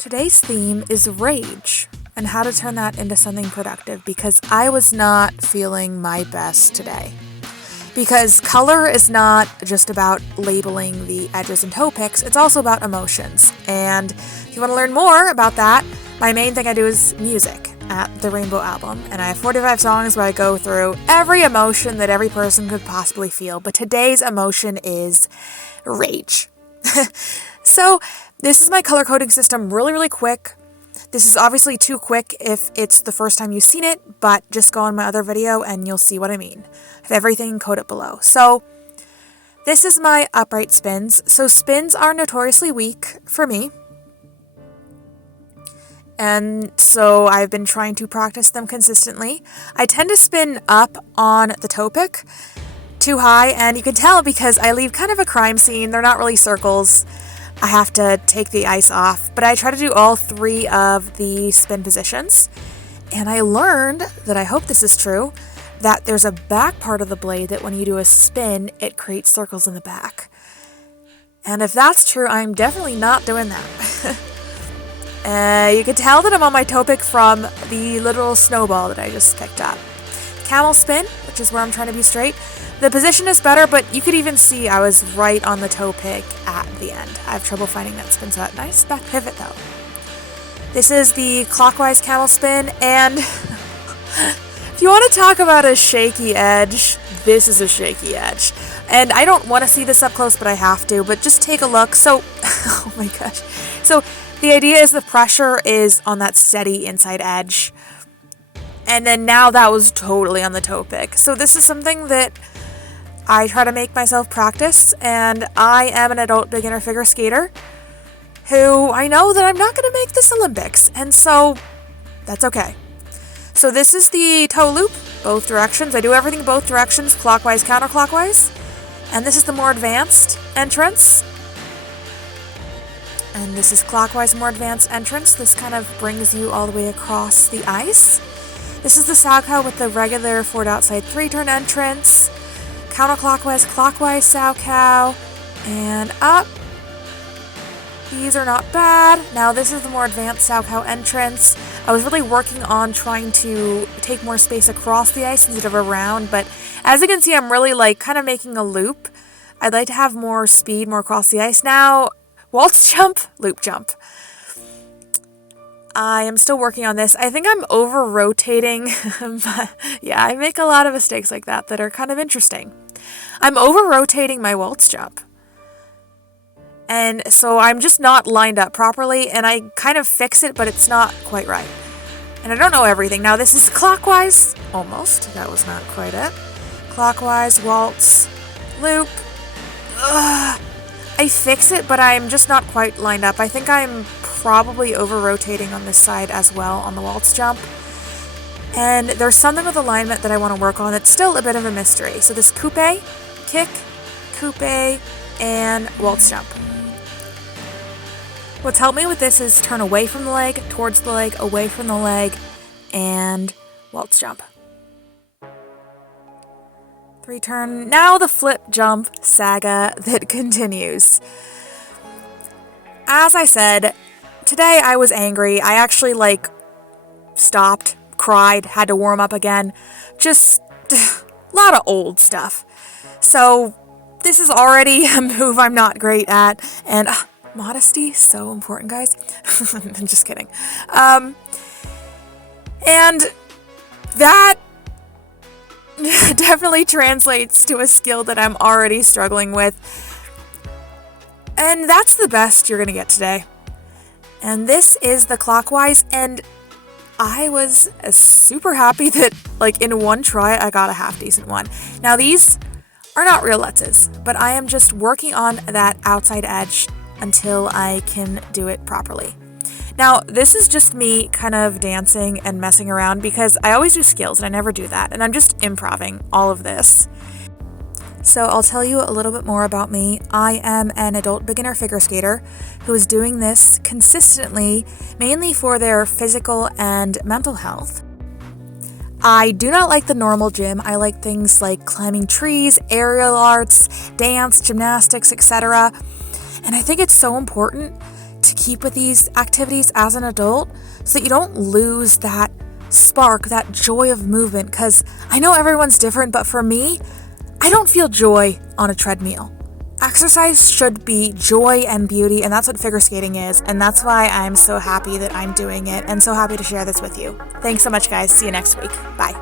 Today's theme is rage and how to turn that into something productive because I was not feeling my best today. Because color is not just about labeling the edges and toe picks, it's also about emotions. And if you want to learn more about that, my main thing I do is music at the Rainbow Album. And I have 45 songs where I go through every emotion that every person could possibly feel. But today's emotion is rage. So this is my color coding system really quick. This is obviously too quick if it's the first time you've seen it, but just go on my other video and you'll see what I mean. I have everything coded below. So this is my upright spins. So spins are notoriously weak for me. And so I've been trying to practice them consistently. I tend to spin up on the toe pick too high, and you can tell because I leave kind of a crime scene. They're not really circles. I have to take the ice off, but I try to do all three of the spin positions. And I learned that, I hope this is true, that there's a back part of the blade that when you do a spin, it creates circles in the back. And if that's true, I'm definitely not doing that. You can tell that I'm on my toe pick from the little snowball that I just picked up. Camel spin, which is where I'm trying to be straight. The position is better, but you could even see I was right on the toe pick at the end. I have trouble finding that spin, so that nice back pivot though. This is the clockwise camel spin, and if you want to talk about a shaky edge, this is a shaky edge. And I don't want to see this up close, but I have to, but just take a look. So, oh my gosh. So the idea is the pressure is on that steady inside edge. And then now that was totally on the toe pick. So this is something that I try to make myself practice, and I am an adult beginner figure skater who I know that I'm not going to make this Olympics, and so that's okay. So this is the toe loop, both directions. I do everything both directions, clockwise, counterclockwise, and this is the more advanced entrance. And this is clockwise, more advanced entrance. This kind of brings you all the way across the ice. This is the Salchow with the regular forward outside 3-turn entrance. Counterclockwise, clockwise Salchow, and up. These are not bad. Now this is the more advanced Salchow entrance. I was really working on trying to take more space across the ice instead of around, but as you can see, I'm really kind of making a loop. I'd like to have more speed, more across the ice. Now, waltz jump, loop jump. I am still working on this. I think I'm over-rotating. Yeah, I make a lot of mistakes like that are kind of interesting. I'm over-rotating my waltz jump. And so I'm just not lined up properly, and I kind of fix it, but it's not quite right. And I don't know everything. Now this is clockwise. Almost. That was not quite it. Clockwise, waltz, loop. I fix it, but I'm just not quite lined up. I think I'm probably over-rotating on this side as well on the waltz jump. And there's something with alignment that I want to work on that's still a bit of a mystery. So this coupe, kick, coupe, and waltz jump. What's helped me with this is turn away from the leg, towards the leg, away from the leg, and waltz jump. 3-turn. Now the flip jump saga that continues. As I said, today I was angry. I actually stopped, cried, had to warm up again. Just a lot of old stuff. So this is already a move I'm not great at. And modesty, so important, guys. I'm just kidding. And that definitely translates to a skill that I'm already struggling with. And that's the best you're going to get today. And this is the clockwise, and I was super happy that in one try I got a half decent one. Now these are not real lutzes, but I am just working on that outside edge until I can do it properly. Now this is just me kind of dancing and messing around because I always do skills and I never do that, and I'm just improvising all of this. So I'll tell you a little bit more about me. I am an adult beginner figure skater who is doing this consistently, mainly for their physical and mental health. I do not like the normal gym. I like things like climbing trees, aerial arts, dance, gymnastics, etc. And I think it's so important to keep with these activities as an adult so that you don't lose that spark, that joy of movement. Because I know everyone's different, but for me, I don't feel joy on a treadmill. Exercise should be joy and beauty, and that's what figure skating is, and that's why I'm so happy that I'm doing it and so happy to share this with you. Thanks so much, guys. See you next week. Bye.